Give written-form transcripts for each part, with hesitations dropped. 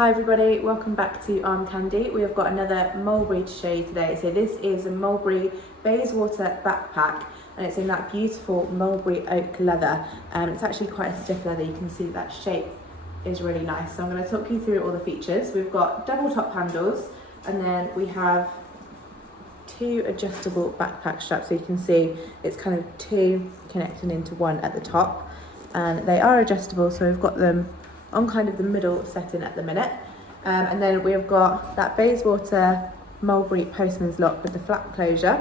Hi everybody, welcome back to Armcandy. We have got another Mulbery to show you today. So this is a Mulbery Bayswater backpack and it's in that beautiful Mulbery oak leather. It's actually quite a stiff leather, you can see that shape is really nice. So I'm going to talk you through all the features. We've got double top handles and then we have two adjustable backpack straps. So you can see it's kind of two connecting into one at the top and they are adjustable, so we've got them on kind of the middle setting at the minute. And then we've got that Bayswater Mulbery postman's lock with the flap closure.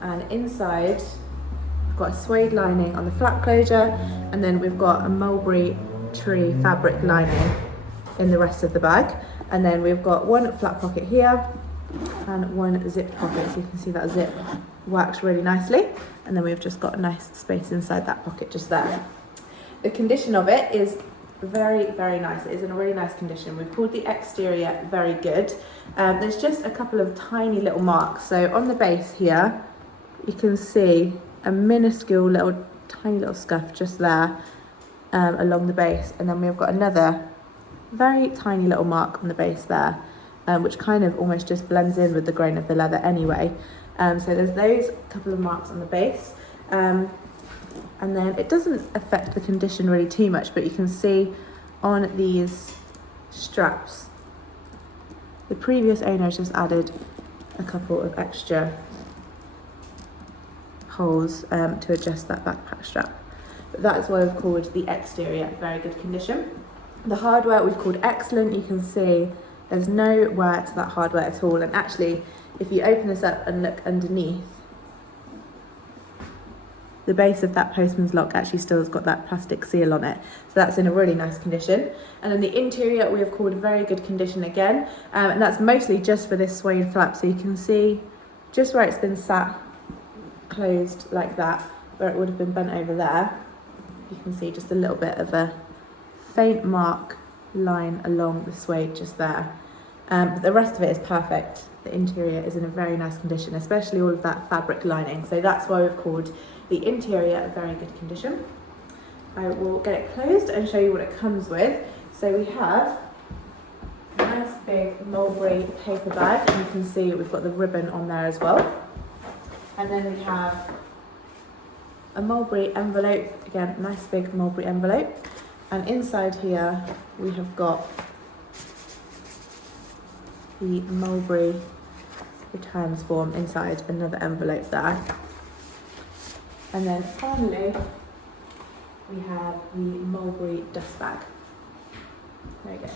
And inside, we've got a suede lining on the flap closure. And then we've got a mulberry tree fabric lining in the rest of the bag. And then we've got one flap pocket here and one zip pocket. So you can see that zip works really nicely. And then we've just got a nice space inside that pocket just there. The condition of it is very nice. It is in a really nice condition. We've called the exterior very good. There's just a couple of tiny little marks. So on the base here you can see a minuscule little tiny little scuff just there along the base, and then we've got another very tiny little mark on the base there, which kind of almost just blends in with the grain of the leather anyway. So there's those couple of marks on the base. And then it doesn't affect the condition really too much, but you can see on these straps, the previous owner has just added a couple of extra holes to adjust that backpack strap. But that is why we've called the exterior very good condition. The hardware we've called excellent. You can see there's no wear to that hardware at all. And actually, if you open this up and look underneath, the base of that postman's lock actually still has got that plastic seal on it. So that's in a really nice condition. And then the interior we have called very good condition again. And that's mostly just for this suede flap. So you can see just where it's been sat closed like that, where it would have been bent over there. You can see just a little bit of a faint mark line along the suede just there. But the rest of it is perfect. The interior is in a very nice condition, especially all of that fabric lining. So that's why we've called the interior a very good condition. I will get it closed and show you what it comes with. So we have a nice big Mulbery paper bag, and you can see we've got the ribbon on there as well. And then we have a Mulbery envelope, again, nice big Mulbery envelope. And inside here we have got the Mulbery returns form inside another envelope there. And then finally, we have the Mulbery dust bag. There you go.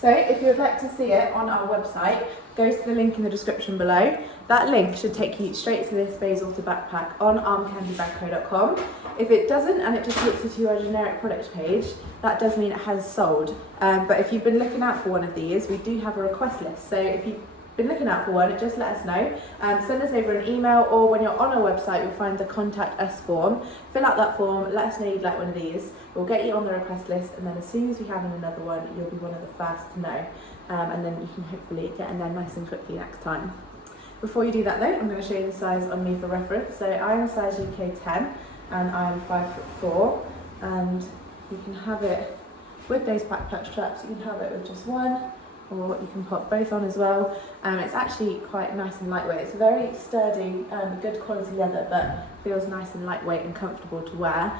So if you would like to see it on our website, go to the link in the description below. That link should take you straight to this Bayswater backpack on armcandybagco.com. If it doesn't and it just takes you to our generic product page, that does mean it has sold. But if you've been looking out for one of these, we do have a request list. So if you've been looking out for one, just let us know. Send us over an email, or when you're on our website you'll find the contact us form. Fill out that form, let us know you'd like one of these. We'll get you on the request list, and then as soon as we have another one, you'll be one of the first to know. And then you can hopefully get in there nice and quickly next time. Before you do that though, I'm going to show you the size on me for reference. So I'm a size UK 10 and I'm 5'4", and you can have it with those backpack straps. You can have it with just one, or you can pop both on as well. It's actually quite nice and lightweight. It's very sturdy, good quality leather, but feels nice and lightweight and comfortable to wear.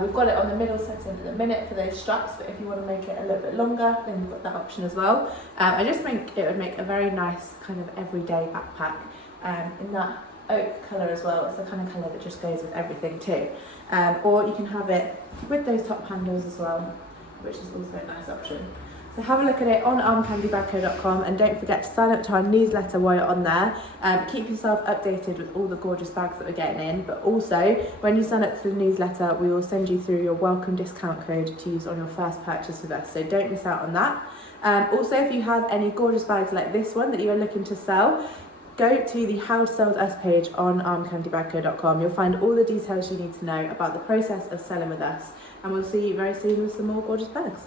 We've got it on the middle setting at the minute for those straps, but if you want to make it a little bit longer, then you've got that option as well. I just think it would make a very nice kind of everyday backpack in that oak colour as well. It's the kind of colour that just goes with everything too. Or you can have it with those top handles as well, which is also a nice option. So have a look at it on armcandybagco.com, and don't forget to sign up to our newsletter while you're on there. Keep yourself updated with all the gorgeous bags that we're getting in, but also when you sign up to the newsletter, we will send you through your welcome discount code to use on your first purchase with us, so don't miss out on that. Also, if you have any gorgeous bags like this one that you are looking to sell, go to the How to Sell with Us page on armcandybagco.com. You'll find all the details you need to know about the process of selling with us, and we'll see you very soon with some more gorgeous bags.